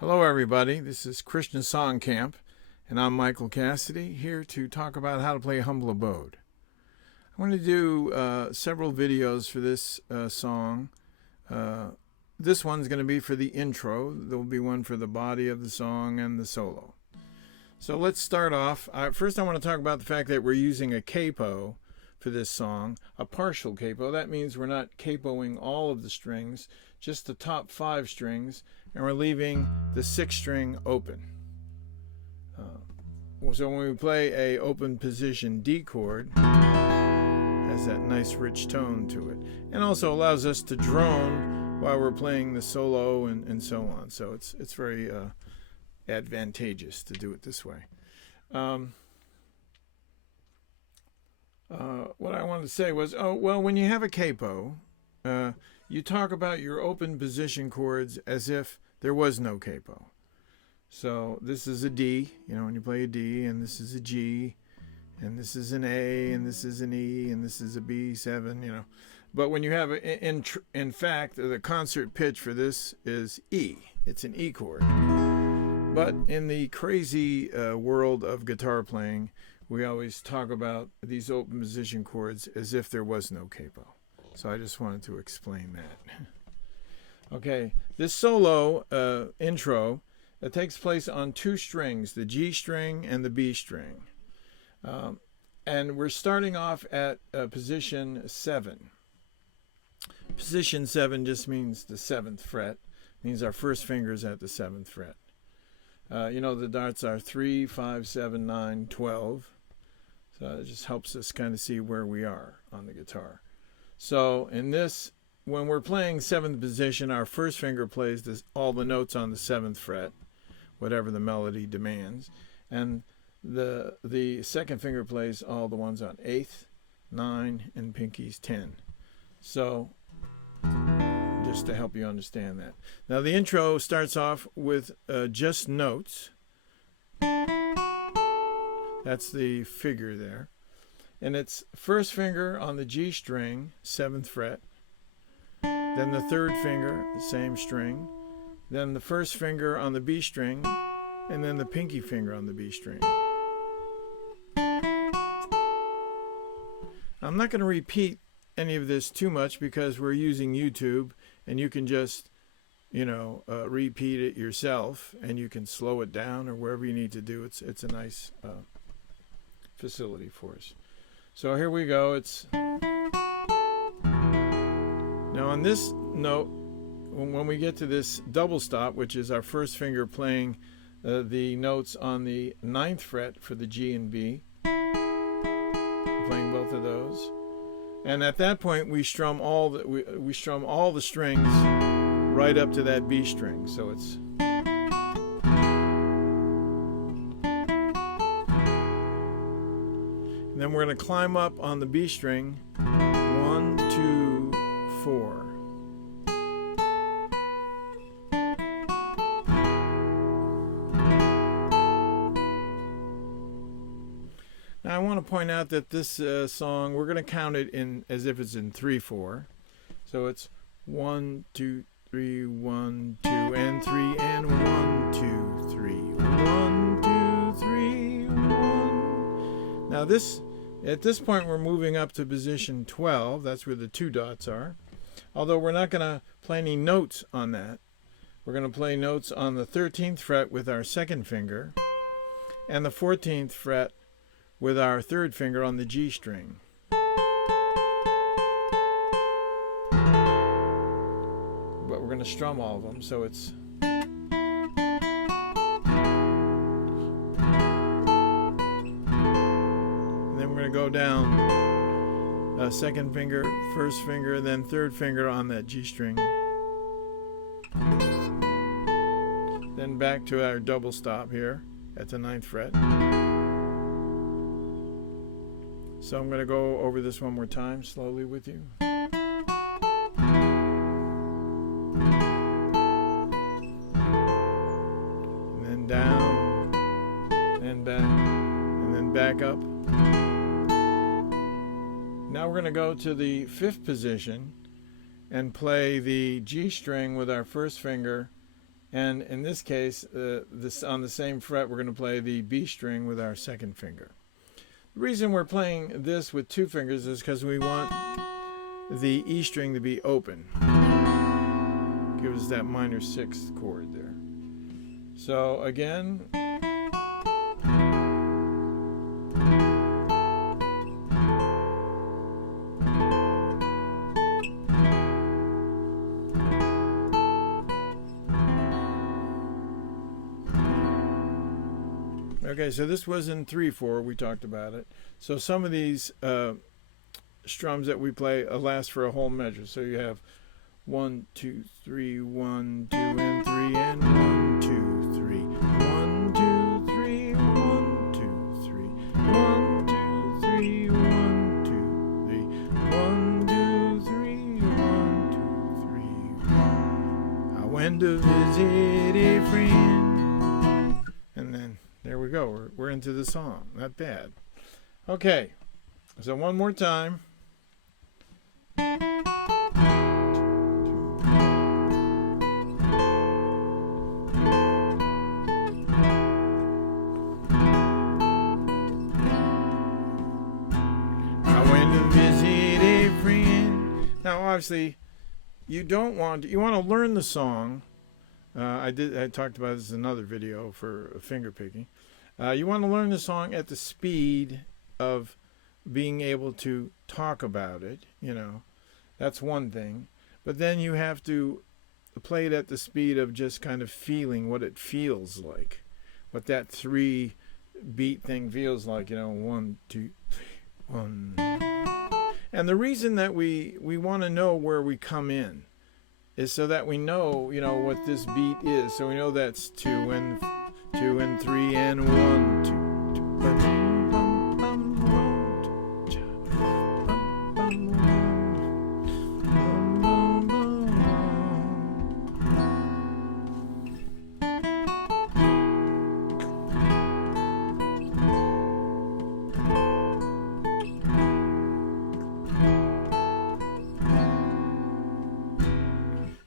Hello, everybody. This is Krishna Song Camp, and I'm Michael Cassidy, here to talk about how to play Humble Abode. I'm going to do several videos for this song. This one's going to be for the intro. There will be one for the body of the song and the solo. So let's start off. First, I want to talk about the fact that we're using a capo for this song, a partial capo. That means we're not capoing all of the strings, just the top 5 strings, and we're leaving the 6th string open. So when we play a open position D chord, it has that nice rich tone to it, and also allows us to drone while we're playing the solo and so on. So it's very advantageous to do it this way. What I wanted to say was, when you have a capo, you talk about your open position chords as if there was no capo. So this is a D, when you play a D, and this is a G, and this is an A, and this is an E, and this is a B7, But when you have, in fact, the concert pitch for this is E. It's an E chord. But in the crazy world of guitar playing, we always talk about these open position chords as if there was no capo. So I just wanted to explain that. Okay, this solo intro takes place on 2 strings, the G string and the B string. And we're starting off at position 7. Position 7 just means the 7th fret, means our first finger is at the 7th fret. The darts are 3, 5, 7, 9, 12. So it just helps us kind of see where we are on the guitar. So in this, when we're playing 7th position, our first finger plays all the notes on the 7th fret, whatever the melody demands, and the 2nd finger plays all the ones on 8th, 9, and pinky's 10. So just to help you understand that. Now the intro starts off with just notes. That's the figure there. And it's first finger on the G string, 7th fret. Then the 3rd finger, the same string. Then the first finger on the B string. And then the pinky finger on the B string. I'm not going to repeat any of this too much because we're using YouTube, and you can just, repeat it yourself, and you can slow it down or wherever you need to do. It's a nice facility for us. So here we go. It's now on this note, when we get to this double stop, which is our first finger playing the notes on the 9th fret for the G and B, playing both of those, and at that point we strum all the strings right up to that B string. So it's and then we're going to climb up on the B string, 1, 2, 4. Now I want to point out that this song, we're going to count it in as if it's in 3/4. So it's 1, 2, 3, 1, 2, and 3, and 1, 2, 3, 1, 2, 3, 1. Now at this point we're moving up to position 12. That's where the 2 dots are. Although we're not going to play any notes on that. We're going to play notes on the 13th fret with our 2nd finger, and the 14th fret with our 3rd finger on the G string. But we're going to strum all of them, so it's and then we're going to go down 2nd finger, 1st finger, then 3rd finger on that G string. Then back to our double stop here at the 9th fret. So I'm going to go over this one more time slowly with you. And then down, and back, and then back up. Now we're going to go to the 5th position and play the G string with our 1st finger And in this case, this on the same fret, we're going to play the B string with our second finger. The reason we're playing this with two fingers is because we want the E string to be open. Gives us that minor sixth chord there. So again, okay, so this was in 3/4. We talked about it. So some of these strums that we play last for a whole measure. So you have 1, 2, 3, 1, 2, and 3, and 1, 2, 3, 1, 2, 3, 1, 2, 3, 1, 2, 3, 1, 2, 3, 1, 2, 3, 1, 2, 3. I went to visit a friend, and then there we go. We're into the song. Not bad. Okay, so one more time. Now, obviously, you want to learn the song. I talked about this in another video for finger picking. You want to learn the song at the speed of being able to talk about it. That's one thing. But then you have to play it at the speed of just kind of feeling what it feels like, what that 3-beat thing feels like. 1, 2, 3, 1. And the reason that we want to know where we come in is so that we know, what this beat is. So we know that's 2 and 3 and 1, 2, 2.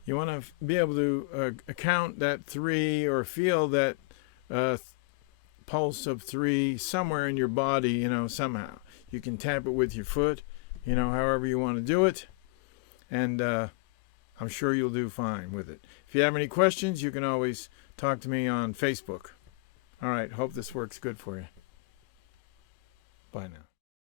You want to be able to count that 3 or feel that pulse of 3 somewhere in your body, somehow. You can tap it with your foot, however you want to do it. And I'm sure you'll do fine with it. If you have any questions, you can always talk to me on Facebook. All right, hope this works good for you. Bye now.